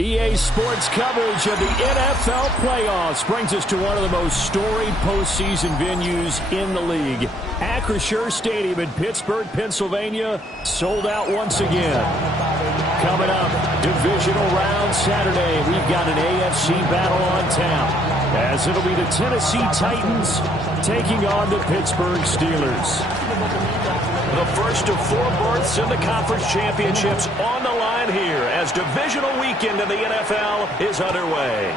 EA Sports coverage of the NFL playoffs brings us to one of the most storied postseason venues in the league. Acrisure Stadium in Pittsburgh, Pennsylvania, sold out once again. Coming up, divisional round Saturday, we've got an AFC battle on tap, as it'll be the Tennessee Titans taking on the Pittsburgh Steelers. The first of 4 berths in the conference championships on the line here as divisional weekend in the NFL is underway.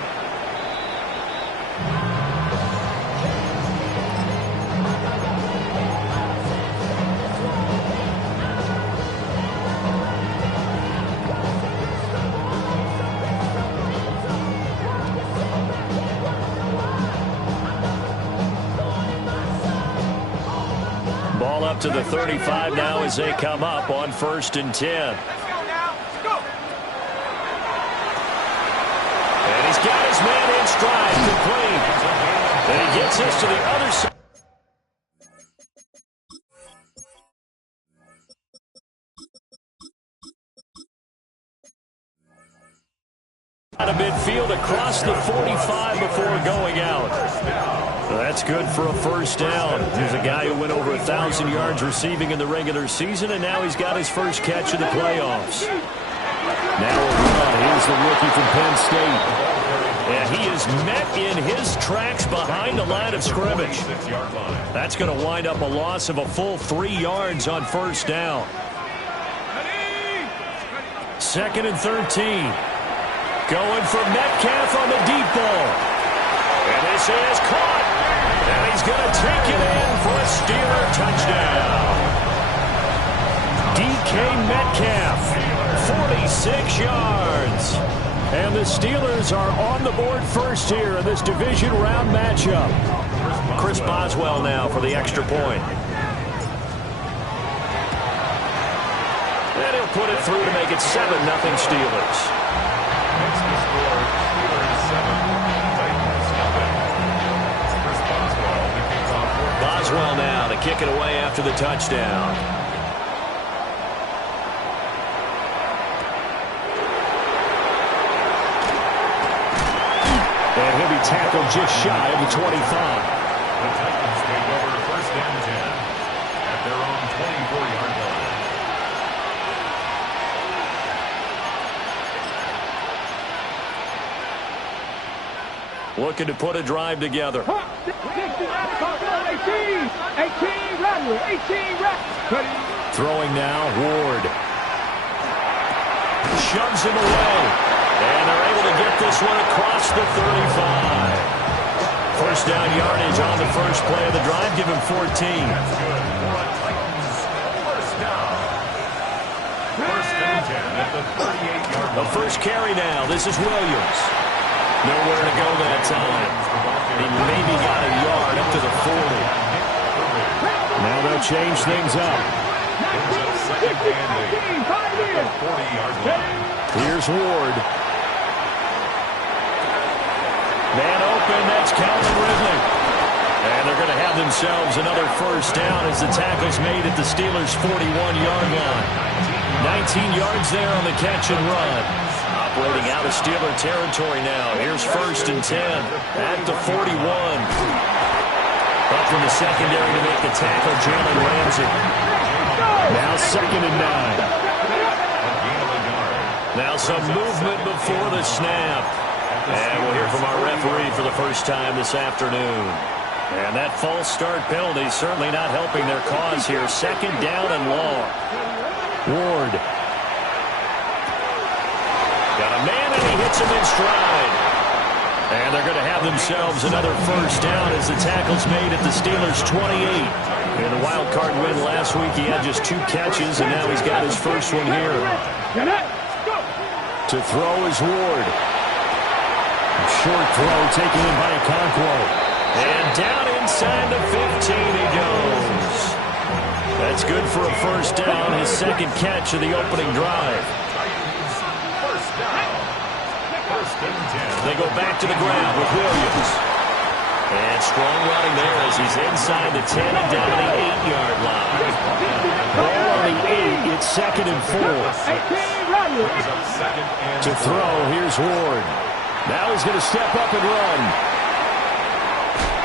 Ball up to the 35 now as they come up on 1st and 10. And he's got his man in stride, complete. And he gets us to the other side. Out of midfield across the 45 before going out. So that's good for a first down. Here's a guy who went over 1,000 yards receiving in the regular season, and now he's got his first catch in the playoffs. Now a run. Here's the rookie from Penn State. And he is met in his tracks behind the line of scrimmage. That's going to wind up a loss of a full 3 yards on first down. 2nd and 13. Going for Metcalf on the deep ball. And this is caught. And he's going to take it in for a Steeler touchdown. DK Metcalf, 46 yards. And the Steelers are on the board first here in this division round matchup. Chris Boswell now for the extra point. And he'll put it through to make it 7-0 Steelers. Boswell now to kick it away after the touchdown. And he'll be tackled just shy of the 25. The Titans take over to 1st and 10 at their own 24-yard line. Looking to put a drive together. 18, Throwing now, Ward. Shoves him away. And they're able to get this one across the 35. First down yardage on the first play of the drive. Give him 14. That's good. For a Titans first down. First and 10 at the 38-yard line. The first carry now. This is Williams. Nowhere to go that time. He maybe got a yard up to the 40. Now they'll change things up. Second and 8 at the 40-yard line. Here's Ward. Man open, that's Calvin Ridley. And they're going to have themselves another first down as the tackle's made at the Steelers' 41-yard line. 19 yards there on the catch and run. Operating out of Steeler territory now. Here's first and 10 at the 41. Up from the secondary to make the tackle, Jalen Ramsey. Now second and 9. Now some movement before the snap. And we'll hear from our referee for the first time this afternoon. And that false start penalty certainly not helping their cause here. Second down and long. Ward. Got a man and he hits him in stride. And they're going to have themselves another first down as the tackle's made at the Steelers' 28. In the wild card win last week, he had just 2 catches, and now he's got his first one here. To throw is Ward. Short throw taken in by Okonkwo. And down inside the 15 he goes. That's good for a first down, his second catch of the opening drive. First down. First and 10. They go back to the ground with Williams. And strong running there as he's inside the 10 and down the 8-yard line. Ball on the 8, it's second and 4. To throw, here's Ward. Now he's going to step up and run.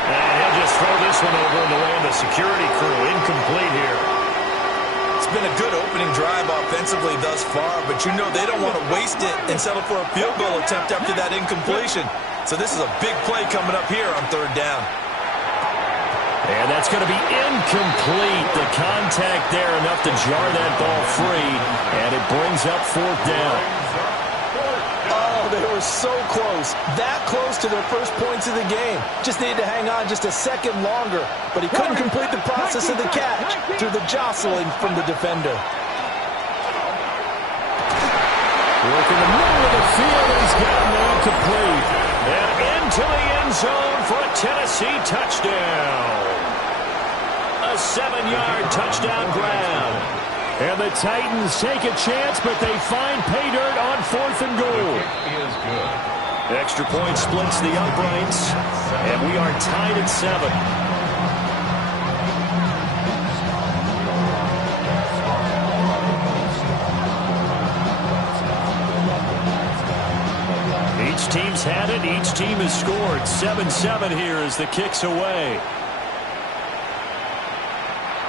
And he'll just throw this one over in the way of the security crew. Incomplete here. It's been a good opening drive offensively thus far, but you know they don't want to waste it and settle for a field goal attempt after that incompletion. So this is a big play coming up here on third down. And that's going to be incomplete. The contact there enough to jar that ball free, and it brings up fourth down. They were so close, that close to their first points of the game. Just needed to hang on just a second longer, but he couldn't complete the process of the catch through the jostling from the defender. Work in the middle of the field, and he's got him incomplete. And into the end zone for a Tennessee touchdown. A 7-yard touchdown grab. And the Titans take a chance, but they find pay dirt on 4th and goal. Is good. Extra point splits the uprights, and we are tied at 7. Each team's had it. Each team has scored. 7-7 here as the kick's away.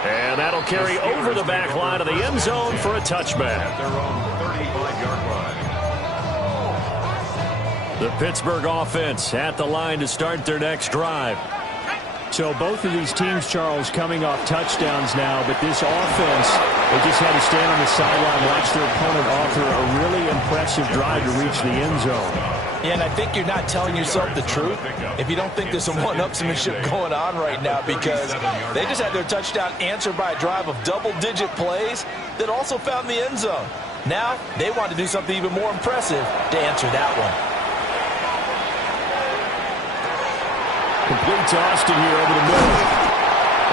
And that'll carry over the back line of the end zone for a touchback. At their own 35-yard line. The Pittsburgh offense at the line to start their next drive. So both of these teams, Charles, coming off touchdowns now, but this offense, they just had to stand on the sideline, watch their opponent offer a really impressive drive to reach the end zone. Yeah, and I think you're not telling yourself the truth if you don't think there's some one-upsmanship going on right now, because they just had their touchdown answered by a drive of double-digit plays that also found the end zone. Now they want to do something even more impressive to answer that one. Complete to Austin here over the middle.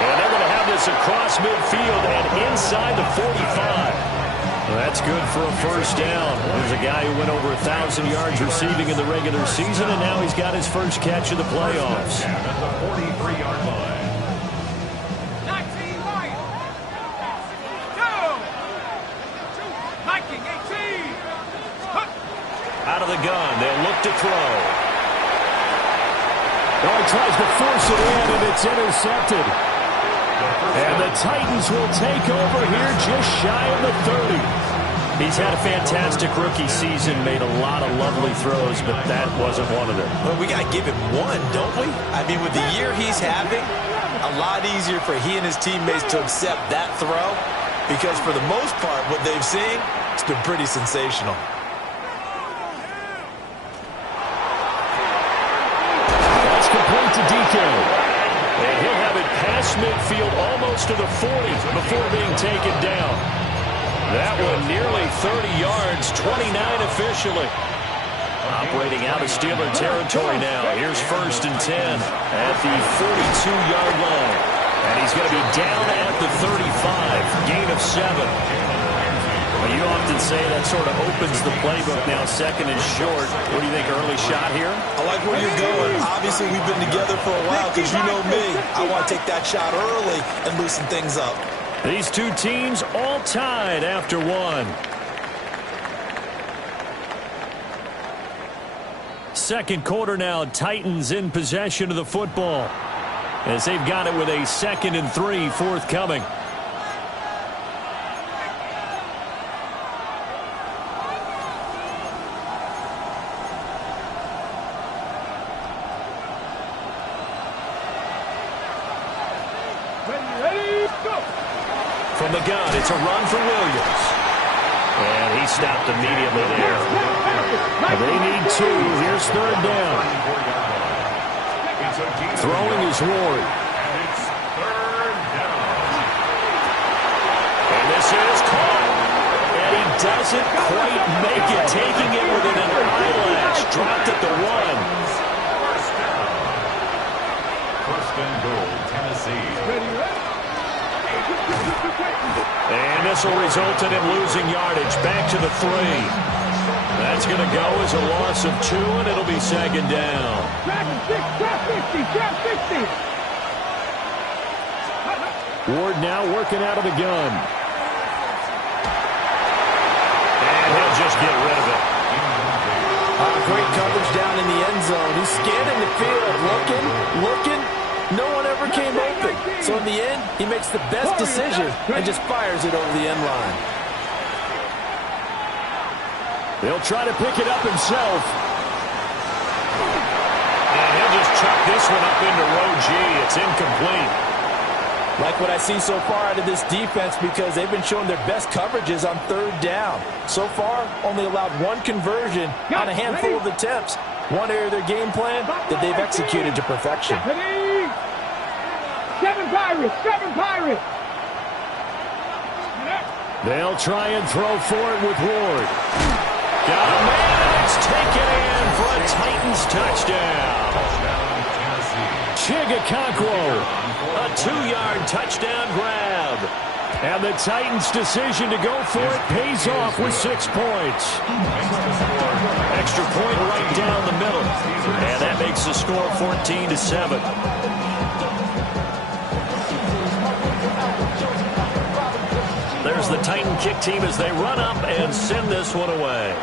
And they're going to have this across midfield and inside the 45. Well, that's good for a first down. There's a guy who went over 1,000 yards receiving in the regular season, and now he's got his first catch of the playoffs. At the 43-yard line. Out of the gun, they'll look to throw. Oh, he tries to force it in, and it's intercepted. And the Titans will take over here just shy of the 30. He's had a fantastic rookie season, made a lot of lovely throws, but that wasn't one of them. Well, we got to give him one, don't we? I mean, with the year he's having, a lot easier for he and his teammates to accept that throw because for the most part, what they've seen, it's been pretty sensational. That's complete to DK. And he'll have it past midfield almost to the 40 before being taken down. That one nearly 30 yards, 29 officially. Operating out of Steeler territory now. Here's 1st and 10 at the 42-yard line. And he's going to be down at the 35, gain of 7. Well, you often say that sort of opens the playbook now, 2nd and short. What do you think, early shot here? I like where you're going. Obviously, we've been together for a while because you know me. I want to take that shot early and loosen things up. These two teams all tied after one. Second quarter now, Titans in possession of the football as they've got it with a 2nd and 3 forthcoming. Ready, go! From the gun, it's a run for Williams. And he stopped immediately there. They need 2. Here's 3rd down. Throwing is Ward. And it's 3rd down. And this is caught. And he doesn't quite make it, taking it within an eyelash. Dropped at the 1. 1st down. 1st and goal, Tennessee. And this will result in him losing yardage. Back to the 3. That's going to go as a loss of 2, and it'll be 2nd down. Ward now working out of the gun. And he'll just get rid of it. Great coverage down in the end zone. He's scanning the field, looking. No one ever came open. So in the end, he makes the best decision and just fires it over the end line. He'll try to pick it up himself. And he'll just chuck this one up into row G. It's incomplete. Like what I see so far out of this defense because they've been showing their best coverages on 3rd down. So far, only allowed 1 conversion on a handful of attempts. One area of their game plan that they've executed to perfection. 7 Pirates! They'll try and throw for it with Ward. Got a man, and it's taken in for a Titans touchdown. Chigakonkwo, a 2-yard touchdown grab. And the Titans' decision to go for it pays off with 6 points. Extra point right down the middle. And that makes the score 14-7. There's the Titan kick team as they run up and send this one away.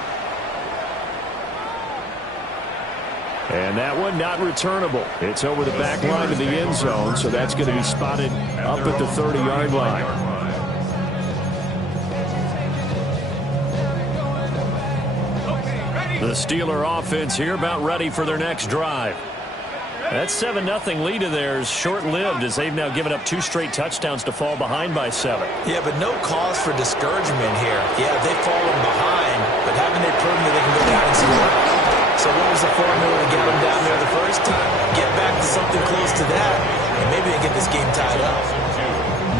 And that one not returnable. It's over the back line of the end zone, so that's going to be spotted up at the 30-yard line. The Steeler offense here about ready for their next drive. That 7-0 lead of theirs short-lived as they've now given up 2 straight touchdowns to fall behind by 7. Yeah, but no cause for discouragement here. Yeah, they've fallen behind, but haven't they proven that they can go down and score? So what was the formula to get them down there the first time? Get back to something close to that, and maybe they get this game tied up.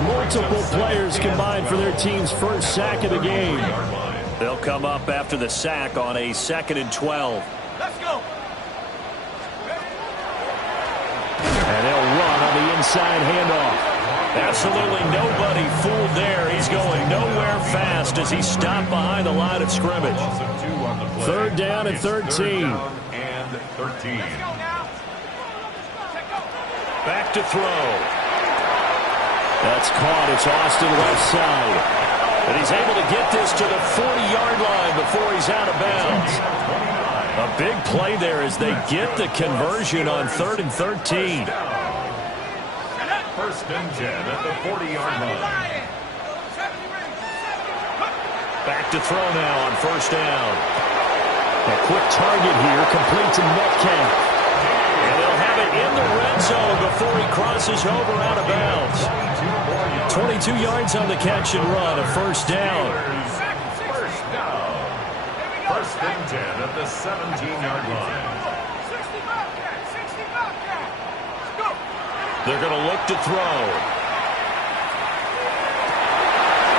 Multiple players combined for their team's first sack of the game. They'll come up after the sack on a 2nd and 12. Let's go! And they'll run on the inside handoff. Absolutely nobody fooled there. He's going nowhere fast as he stopped behind the line of scrimmage. 3rd down and 13. Back to throw. That's caught. It's Austin left side. And he's able to get this to the 40-yard line before he's out of bounds. A big play there as they get the conversion on 3rd and 13. 1st and 10 at the 40-yard line. Back to throw now on 1st down. A quick target here, complete to Metcalf. And they'll have it in the red zone before he crosses over out of bounds. 22 yards on the catch and run, a first down. First down. First and 10 at the 17-yard line. They're going to look to throw.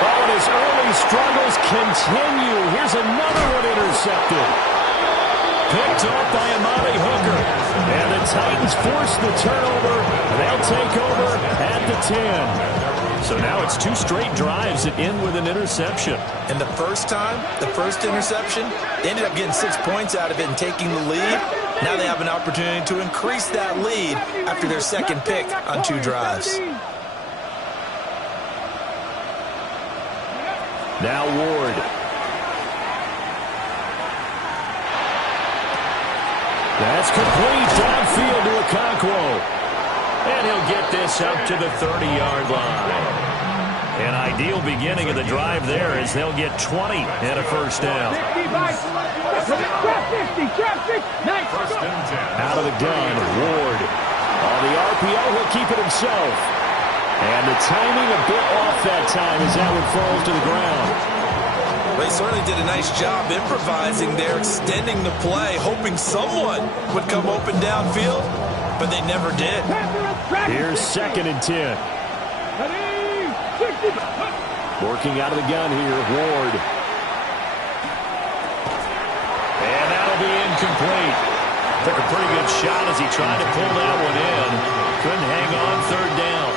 Oh, and his early struggles continue. Here's another one intercepted. Picked off by Amani Hooker. And the Titans force the turnover. They'll take over at the 10. So now it's 2 straight drives that end with an interception. And the first time, the first interception, they ended up getting 6 points out of it and taking the lead. Now they have an opportunity to increase that lead after their second pick on 2 drives. Now Ward. That's complete downfield to Okonkwo. And he'll get this up to the 30-yard line. An ideal beginning of the drive there as they'll get 20 and a first down. Out of the gun, Ward. On the RPO, he'll keep it himself. And the timing a bit off that time as that one falls to the ground. They certainly did a nice job improvising there, extending the play, hoping someone would come open downfield, but they never did. Here's 2nd and 10. Working out of the gun here, Ward. And that'll be incomplete. Took a pretty good shot as he tried to pull that one in. Couldn't hang on, 3rd down.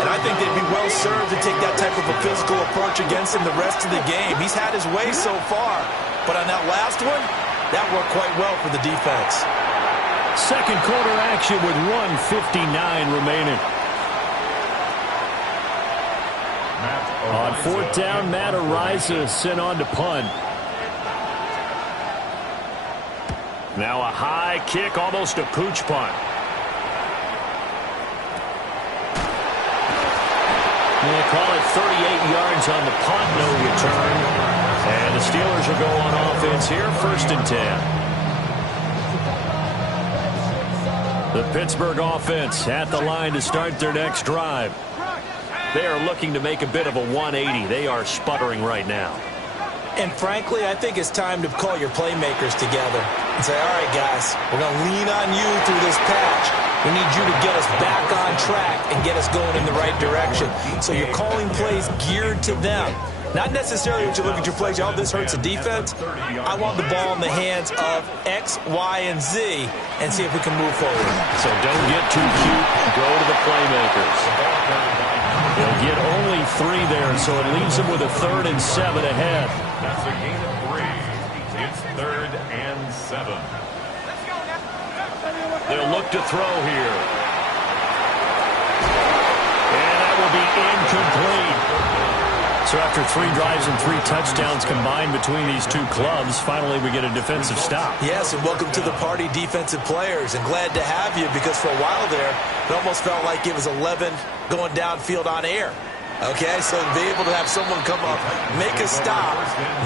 And I think they'd be well served to take that type of a physical approach against him the rest of the game. He's had his way so far, but on that last one, that worked quite well for the defense. Second quarter action with 1:59 remaining. On 4th down, Matt Araiza sent on to punt. Now a high kick, almost a pooch punt. They call it 38 yards on the punt, no return. And the Steelers will go on offense here, 1st and 10. The Pittsburgh offense at the line to start their next drive. They are looking to make a bit of a 180. They are sputtering right now. And frankly, I think it's time to call your playmakers together and say, all right, guys, we're going to lean on you through this patch. We need you to get us back on track and get us going in the right direction. So you're calling plays geared to them. Not necessarily that you look at your plays, oh, this hurts the defense. I want the ball in the hands of X, Y, and Z and see if we can move forward. So don't get too cute. Go to the playmakers. They'll get only 3 there, so it leaves them with a 3rd and 7 ahead. That's a gain of 3. It's 3rd and 7. They'll look to throw here. And that will be incomplete. So after 3 drives and 3 touchdowns combined between these 2 clubs, finally we get a defensive stop. Yes, and welcome to the party, defensive players. And glad to have you because for a while there, it almost felt like it was 11 going downfield on air. Okay, so to be able to have someone come up, make a stop,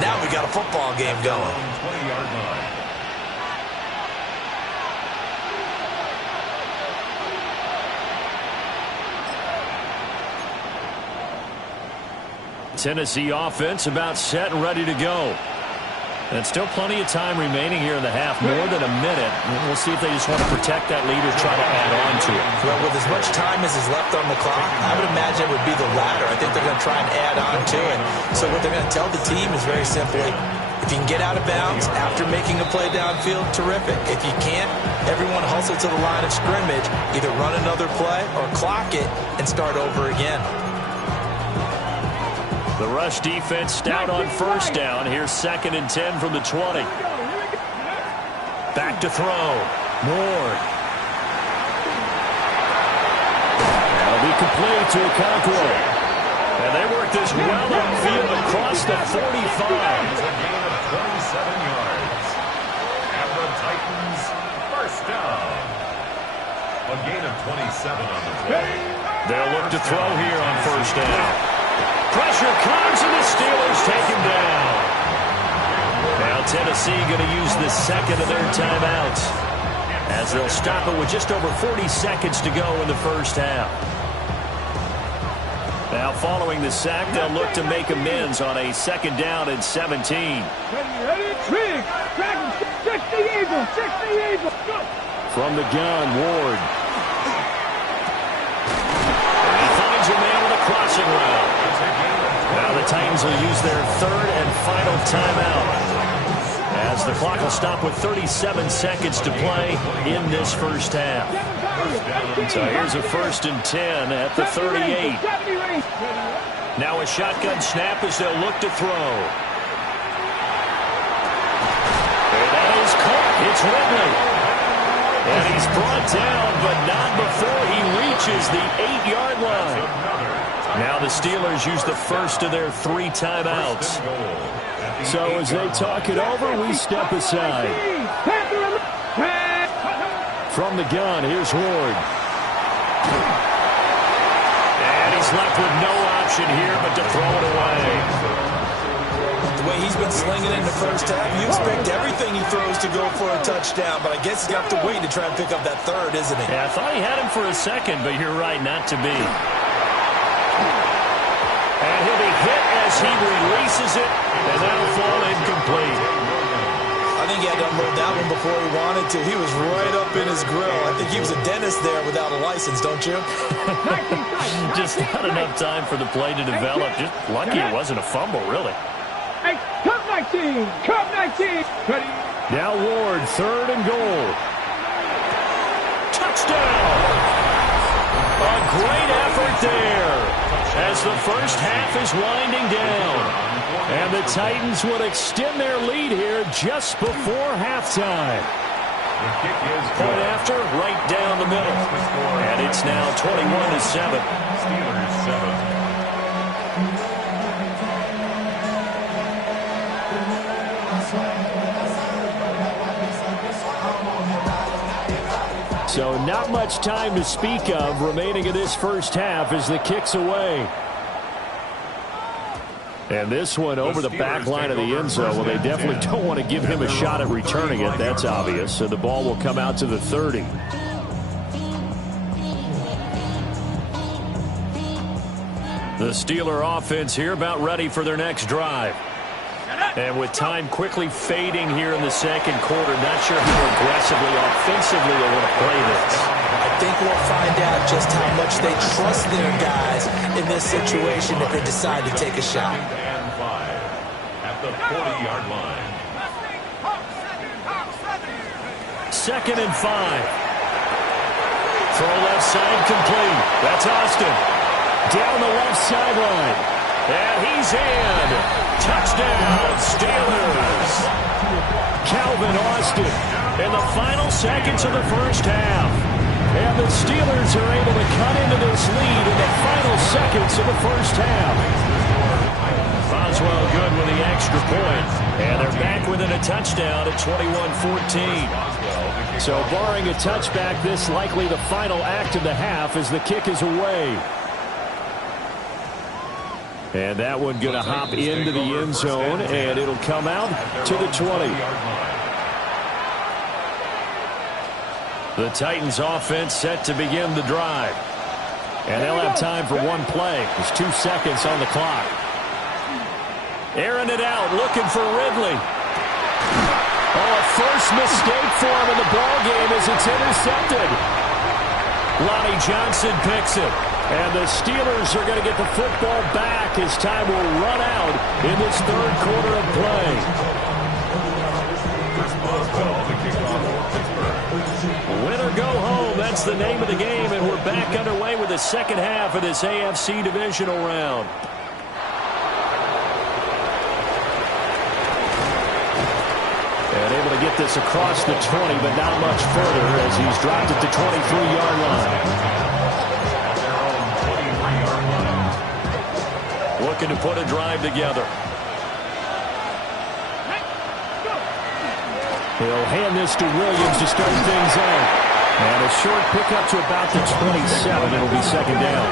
now we got a football game going. 20-yard line. Tennessee offense about set and ready to go. And still plenty of time remaining here in the half, more than a minute. We'll see if they just want to protect that lead or try to add on to it. Well, with as much time as is left on the clock, I would imagine it would be the latter. I think they're going to try and add on to it. So what they're going to tell the team is very simply, if you can get out of bounds after making a play downfield, terrific. If you can't, everyone hustle to the line of scrimmage, either run another play or clock it and start over again. The rush defense stout on 1st down. Here's 2nd and 10 from the 20. Back to throw. Ward. That'll be complete to Okonkwo. And they work this well upfield across the 45. It's a gain of 27 yards. And the Titans, 1st down. A gain of 27 on the play. They'll look to throw here on 1st down. Pressure comes, and the Steelers take him down. Now Tennessee going to use the 2nd of their timeouts as they'll stop it with just over 40 seconds to go in the 1st half. Now following the sack, they'll look to make amends on a 2nd down and 17. Ready, Trig, Dragon, 60 Eagles, 60 Eagles, go! From the gun, Ward. And he finds a man with a crossing route. Now the Titans will use their 3rd and final timeout, as the clock will stop with 37 seconds to play in this first half. So here's a 1st and 10 at the 38. Now a shotgun snap as they'll look to throw. And that is caught. It's Ridley. And he's brought down, but not before he reaches the 8-yard line. Now the Steelers use the first of their 3 timeouts. So as they talk it over, we step aside. From the gun, here's Ward. And he's left with no option here but to throw it away. The way he's been slinging in the first half, you expect everything he throws to go for a touchdown, but I guess he's got to wait to try and pick up that 3rd, isn't he? Yeah, I thought he had him for a second, but you're right, not to be. And he'll be hit as he releases it, and that'll fall incomplete. I think he had to unload that one before he wanted to. He was right up in his grill. I think he was a dentist there without a license, don't you? Just not enough time for the play to develop. Just lucky it wasn't a fumble, really. Hey, Cup 19! Cup 19! Ready? Now Ward, 3rd and goal. Touchdown! A great effort there as the first half is winding down. And the Titans would extend their lead here just before halftime. Point after, right down the middle. And it's now 21-7. Steelers 7. So not much time to speak of remaining in this first half as the kick's away. And this one over the back line of the end zone. Well, they definitely don't want to give him a shot at returning it. That's obvious. So the ball will come out to the 30. The Steeler offense here about ready for their next drive. And with time quickly fading here in the second quarter, not sure how aggressively, offensively they want to play this. I think we'll find out just how much they trust their guys in this situation if they decide to take a shot. And 5 at the 40-yard line. 2nd and 5. Throw left side complete. That's Austin. Down the left sideline. And he's in. Touchdown, Steelers. Calvin Austin in the final seconds of the first half. And the Steelers are able to cut into this lead in the final seconds of the first half. Boswell good with the extra point. And they're back within a touchdown at 21-14. So barring a touchback, this likely the final act of the half as the kick is away. And that one going to hop into the end zone, and it'll come out to the 20. The Titans offense set to begin the drive. And they'll have time for one play. There's 2 seconds on the clock. Airing it out, looking for Ridley. Oh, a first mistake for him in the ball game as it's intercepted. Lonnie Johnson picks it. And the Steelers are going to get the football back as time will run out in this third quarter of play. Win or go home, that's the name of the game, and we're back underway with the second half of this AFC divisional round. And able to get this across the 20, but not much further as he's dropped it to 23-yard line. Looking to put a drive together. He'll hand this to Williams to start things out. And a short pickup to about the 27. It'll be second down.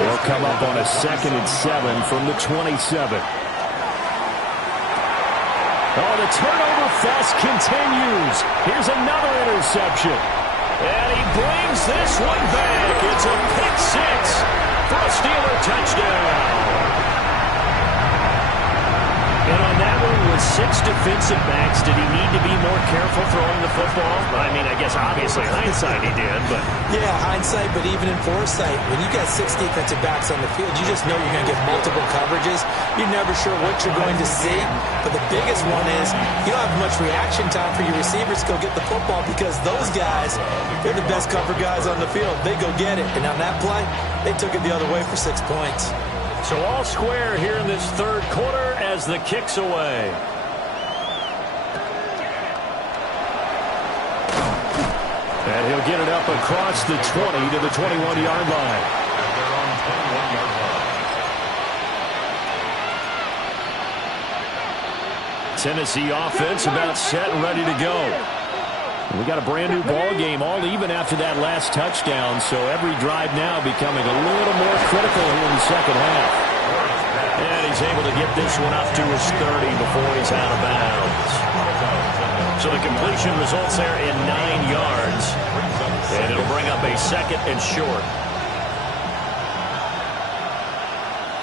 They'll come up on a 2nd and 7 from the 27. Oh, the turnover fest continues. Here's another interception. And he brings this one back. It's a pick 6 for a Steeler touchdown. And on that one, with 6 defensive backs, did he need to be more careful throwing the football? I mean, I guess obviously hindsight he did, but... Yeah, hindsight, but even in foresight, when you got 6 defensive backs on the field, you just know you're going to get multiple coverages. You're never sure what you're going to see. But the biggest one is you don't have much reaction time for your receivers to go get the football because those guys, they're the best cover guys on the field. They go get it. And on that play, they took it the other way for 6 points. So all square here in this third quarter as the kick's away. And he'll get it up across the 20 to the 21-yard line. They're on 21-yard line. Tennessee offense about set and ready to go. We got a brand new ball game, all even after that last touchdown, so every drive now becoming a little more critical here in the second half. And he's able to get this one up to his 30 before he's out of bounds. So the completion results there in 9 yards, and it'll bring up a second and short.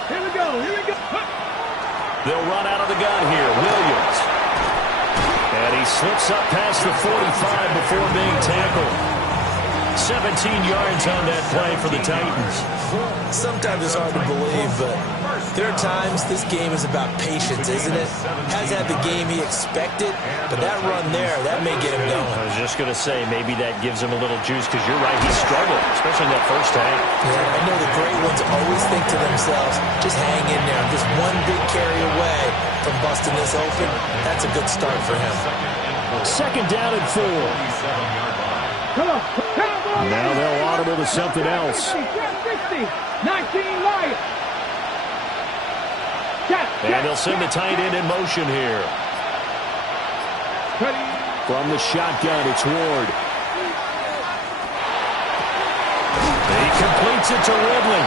Here we go, here we go. They'll run out of the gun here. Williams. And he slips up past the 45 before being tackled. 17 yards on that play for the Titans. Sometimes it's hard to believe, but there are times this game is about patience, isn't it? Has had the game he expected, but that run there, that may get him going. I was just going to say, maybe that gives him a little juice, because you're right, he struggled, especially in that first half. Yeah, I know the great ones always think to themselves, just hang in there. Just one big carry away from busting this open. That's a good start for him. Second down and 4. Come on, Now they'll audible to something else. 60, 19 Lions. And they'll send the tight end in motion here. From the shotgun, it's Ward. He completes it to Ridley.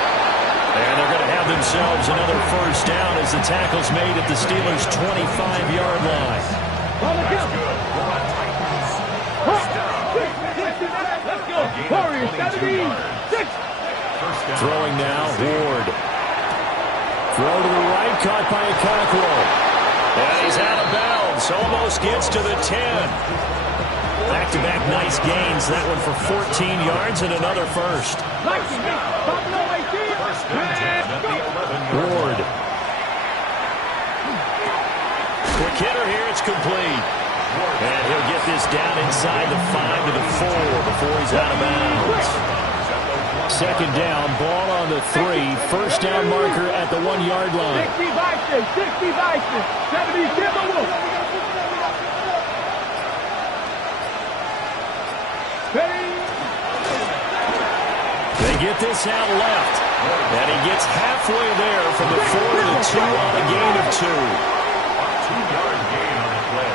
And they're going to have themselves another first down as the tackle's made at the Steelers' 25-yard line. Let's go. Warriors, 76. Throwing now, Ward. Throw to the right, caught by Okonkwo. And he's out of bounds. Almost gets to the 10. Back-to-back nice gains. That one for 14 yards and another first. Ward. Quick hitter here. It's complete. And he'll get this down inside the 5 to the 4 before he's out of bounds. Second down, ball on the 3. First down marker at the 1-yard line. 60 Vikings, 60 Vikings, 70 Timberwolves. They get this out left. And he gets halfway there from the 4 to the 2 on a gain of 2. 2-yard gain on the play.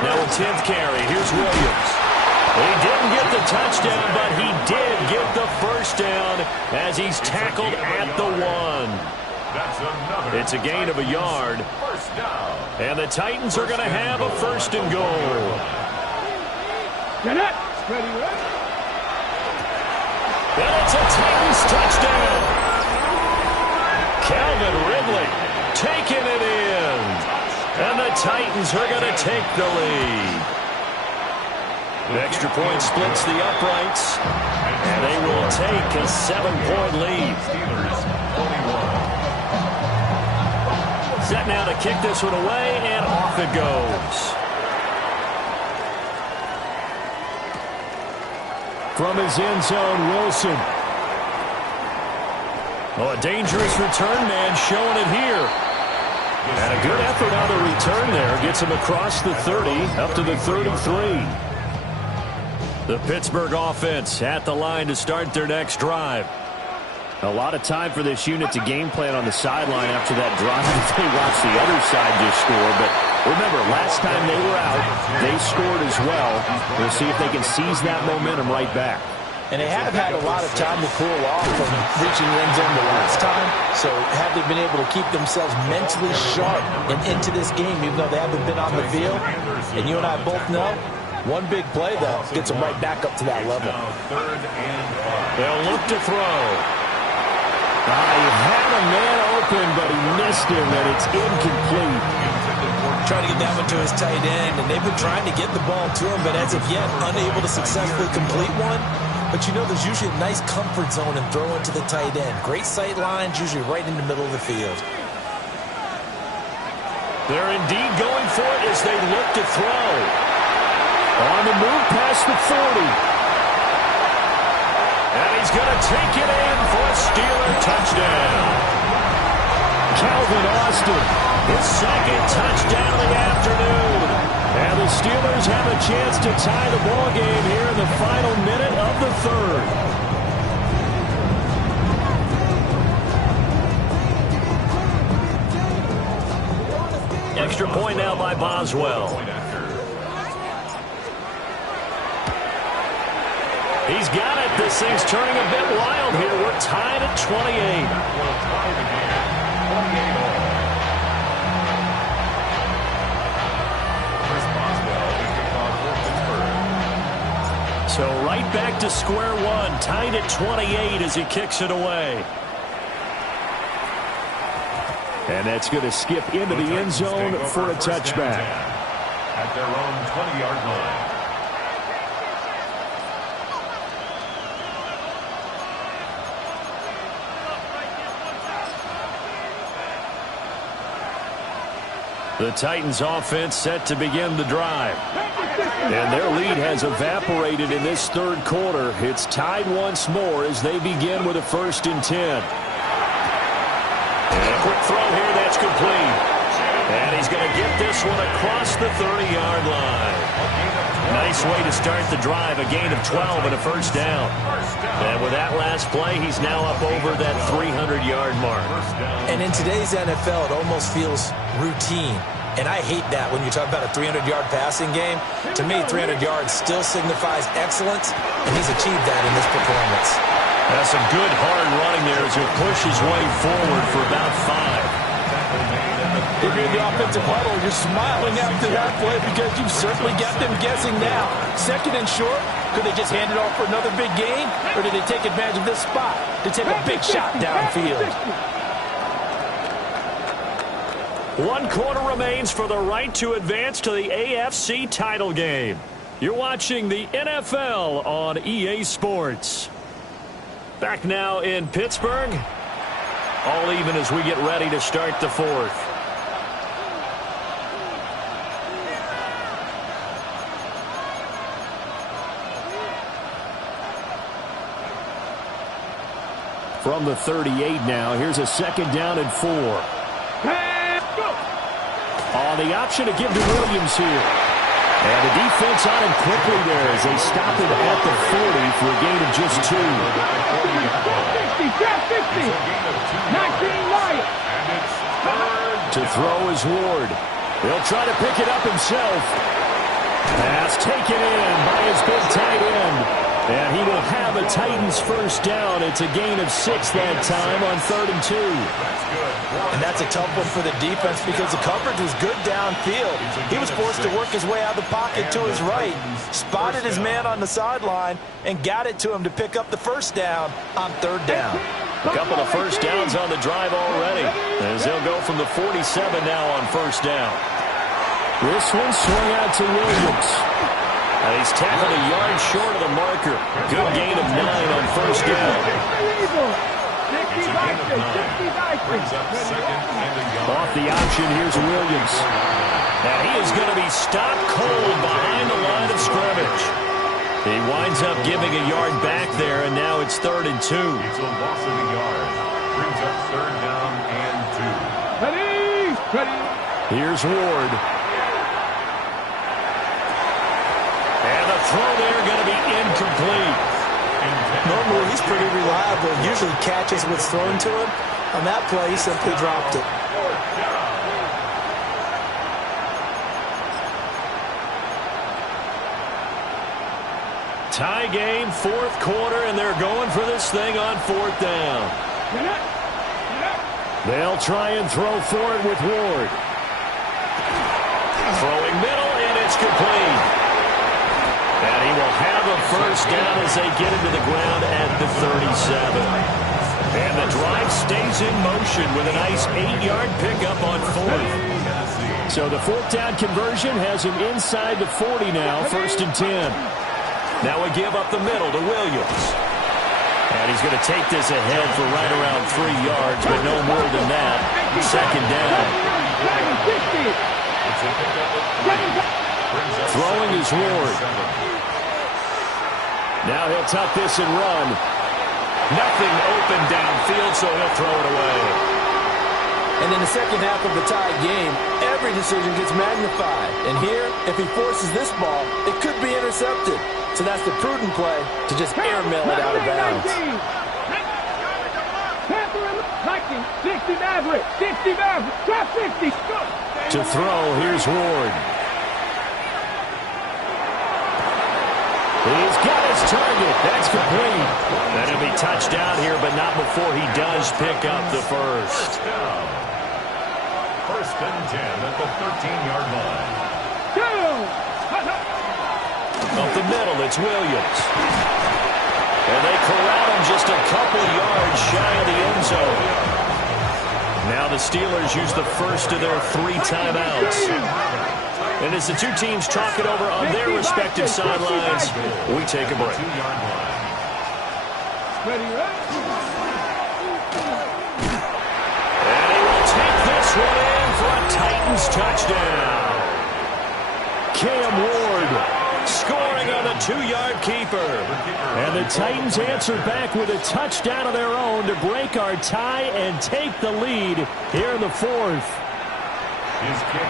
Now a 10th carry. Here's Williams. He didn't get the touchdown, but he did get the first down as he's tackled at the 1. It's a gain of a yard. First down. And the Titans are going to have a first and goal. Get it. Ready, ready. And it's a Titans touchdown. Calvin Ridley taking it in. And the Titans are going to take the lead. The extra point splits the uprights. And they will take a 7-point lead. Steelers 41. Set now to kick this one away, and off it goes. From his end zone, Wilson. Oh, a dangerous return man showing it here. And a good effort on the return there. Gets him across the 30, up to the 33. The Pittsburgh offense at the line to start their next drive. A lot of time for this unit to game plan on the sideline after that drive. They watched the other side just score, but remember, last time they were out, they scored as well. We'll see if they can seize that momentum right back. And they have had a lot of time to cool off from reaching the end zone the last time. So have they been able to keep themselves mentally sharp and into this game, even though they haven't been on the field? And you and I both know, one big play, though, gets them right back up to that level. Now 3rd and 5. They'll look to throw. a man open, but he missed him, and it's incomplete. Trying to get that one to his tight end, and they've been trying to get the ball to him, but as of yet, unable to successfully complete one. But you know there's usually a nice comfort zone in throwing to the tight end. Great sight lines, usually right in the middle of the field. They're indeed going for it as they look to throw. On the move past the 40. And he's going to take it in for a Steeler touchdown. Calvin Austin, his second touchdown of the afternoon. And the Steelers have a chance to tie the ball game here in the final minute of the third. Extra point now by Boswell. He's got it. This thing's turning a bit wild here. We're tied at 28. So right back to square one, tied at 28 as he kicks it away. And that's going to skip into the end zone for a touchback. At their own 20-yard line. The Titans offense set to begin the drive. And their lead has evaporated in this third quarter. It's tied once more as they begin with a 1st and 10. And a quick throw here, that's complete. And he's going to get this one across the 30-yard line. Nice way to start the drive, a gain of 12 and a 1st down. And with that last play, he's now up over that 300-yard mark. And in today's NFL, it almost feels routine. And I hate that when you talk about a 300-yard passing game. To me, 300 yards still signifies excellence, and he's achieved that in this performance. That's some good hard running there as he pushes his way forward for about 5. If you're in the offensive huddle, you're smiling after that play because you've certainly got them guessing now. 2nd and short, could they just hand it off for another big gain? Or did they take advantage of this spot to take a big shot downfield? 1 quarter remains for the right to advance to the AFC title game. You're watching the NFL on EA Sports. Back now in Pittsburgh. All even as we get ready to start the 4th. From the 38 now, here's a 2nd down and 4. On the option to give to Williams here. And the defense on him quickly there as they stop him at the 40 for a gain of just 2. 60, 50. 19 Lions. To throw is Ward. He'll try to pick it up himself. Pass taken in by his big tight end. And he will have a Titans 1st down. It's a gain of 6 that time on 3rd and 2. And that's a tough one for the defense because the coverage was good downfield. He was forced to work his way out of the pocket to his right, spotted his man on the sideline, and got it to him to pick up the 1st down on 3rd down. A couple of 1st downs on the drive already as they'll go from the 47 now on 1st down. This one swung out to Williams. And he's tackled a yard short of the marker. Good gain of 9 on 1st down. Off the option, here's Williams. And he is going to be stopped cold behind the line of scrimmage. He winds up giving a yard back there, and now it's 3rd and 2. It's a loss of a yard. Brings up 3rd down and 2. Here's Ward. And the throw there going to be incomplete. Normally, he's pretty reliable. Usually catches what's thrown to him. On that play, he simply dropped it. Tie game, 4th quarter, and they're going for this thing on 4th down. They'll try and throw for it with Ward. Throwing middle, and it's complete. And he will have a 1st down as they get into the ground at the 37. And the drive stays in motion with a nice 8-yard pickup on fourth. So the fourth down conversion has him inside the 40 now, 1st and 10. Now a give up the middle to Williams. And he's going to take this ahead for right around 3 yards, but no more than that. 2nd down. Throwing is Ward. Now he'll tuck this and run. Nothing open downfield, so he'll throw it away. And in the second half of the tied game, every decision gets magnified. And here, if he forces this ball, it could be intercepted. So that's the prudent play to just airmail it out of bounds. 60 Maverick, 60 Maverick, top 50. To throw, here's Ward. He's got his target. That's complete. That'll be touchdown here, but not before he does pick up the first. 1st and 10 at the 13-yard line. Up the middle, it's Williams. And they corral him just a couple yards shy of the end zone. Now the Steelers use the first of their 3 timeouts. And as the two teams talk it over on their respective sidelines, we take a break. And he will take this one in for a Titans touchdown. Cam Ward scoring on the 2-yard keeper. And the Titans answer back with a touchdown of their own to break our tie and take the lead here in the 4th.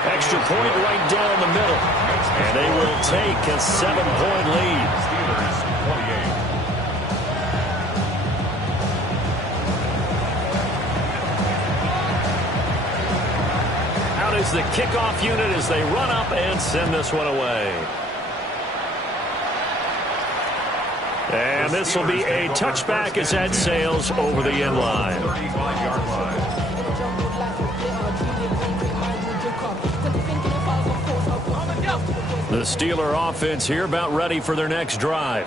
Extra point right down the middle. And they will take a 7-point lead. Out is the kickoff unit as they run up and send this one away. And this will be a touchback as that sails over the end line. The Steeler offense here about ready for their next drive.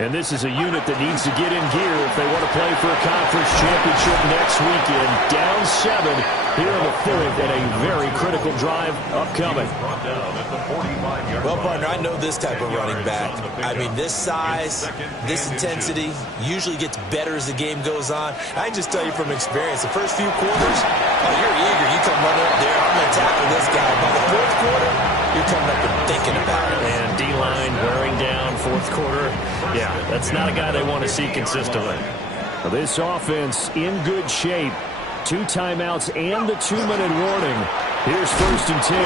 And this is a unit that needs to get in gear if they want to play for a conference championship next weekend. Down 7 here in the 4th and a very critical drive upcoming. Well, partner, I know this type of running back. I mean, this size, this intensity usually gets better as the game goes on. I can just tell you from experience, the first few quarters, oh, you're eager. You come running up there. I'm going to tackle this guy. By the 4th quarter, you're coming up and thinking about it. And D-line wearing down 4th quarter. Yeah, that's not a guy they want to see consistently. Well, this offense in good shape. 2 timeouts and the 2-minute warning. Here's 1st and 10.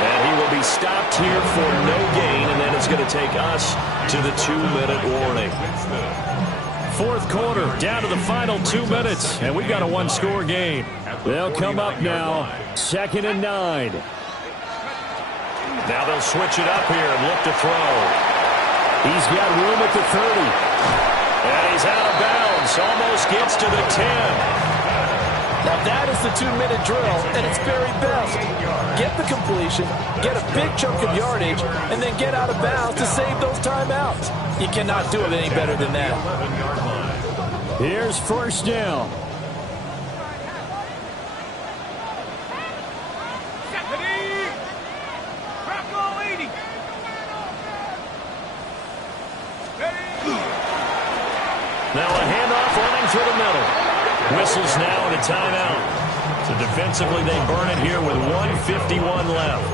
And he will be stopped here for no gain, and then it's going to take us to the 2-minute warning. 4th quarter, down to the final 2 minutes, and we've got a 1-score game. They'll come up now, 2nd and 9. Now they'll switch it up here and look to throw. He's got room at the 30. And he's out of bounds. Almost gets to the 10. Now that is the 2-minute drill at its very best. Get the completion, get a big chunk of yardage, and then get out of bounds to save those timeouts. You cannot do it any better than that. Here's 1st down. Now a handoff running through the middle. Whistles now and a timeout. So defensively they burn it here with 1:51 left.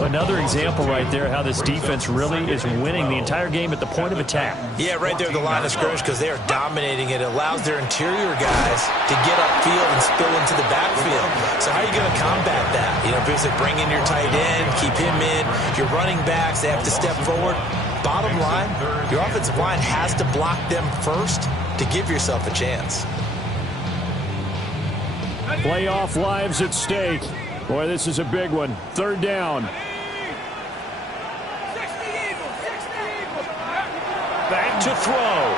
Another example right there how this defense really is winning the entire game at the point of attack. Yeah, right there at the line of scrimmage because they are dominating it. It allows their interior guys to get upfield and spill into the backfield. So how are you going to combat that? You know, basically bring in your tight end, keep him in. Your running backs, they have to step forward. Bottom line, your offensive line has to block them first to give yourself a chance. Playoff lives at stake. Boy, this is a big one. 3rd down. Back to throw.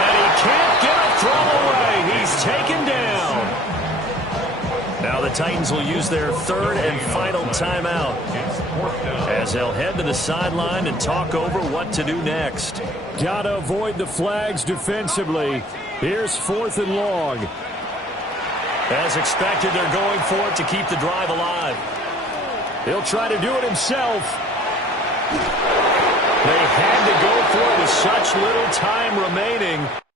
And he can't get a throw away. He's taken down. Now the the Titans will use their third and final timeout as they'll head to the sideline and talk over what to do next. Gotta avoid the flags defensively. Here's 4th and long. As expected, they're going for it to keep the drive alive. He'll try to do it himself. They had to go for it with such little time remaining.